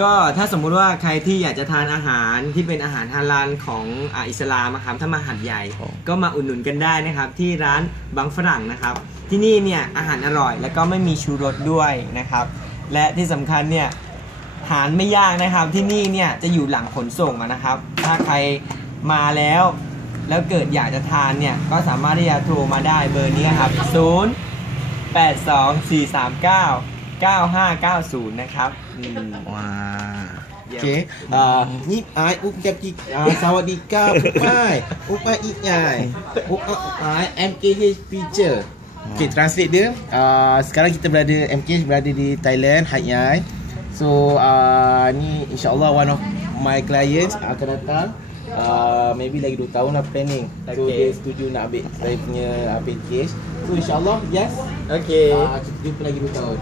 ก็ถ้าสมมุติว่าใครที่อยากจะทานอาหารที่เป็นอาหารฮาลาลของอิสลามนะครับถ้ามาหัดใหญ่ก็มาอุดหนุนกันได้นะครับที่ร้านบังฝรั่งนะครับที่นี่เนี่ยอาหารอร่อยแล้วก็ไม่มีชูรสด้วยนะครับและที่สำคัญเนี่ยหารไม่ยากนะครับที่นี่เนี่ยจะอยู่หลังขนส่งนะครับถ้าใครมาแล้วเกิดอยากจะทานเนี่ยก็สามารถที่จะโทรมาได้เบอร์นี้ครับ082-439-9590นะครับWah. Okay. Ni ai up kaki sawadika upai. Upai iai. Upai MKH picture. Okay, translate dia. Sekarang kita MKH berada di Thailand, Hat Yai. So ni insya-Allah one of my clients akan datang. Maybe lagi 2 tahun lah planning. So dia setuju nak ambil saya punya package. So insya-Allah yes. Okay. Kita jumpa lagi 2 tahun.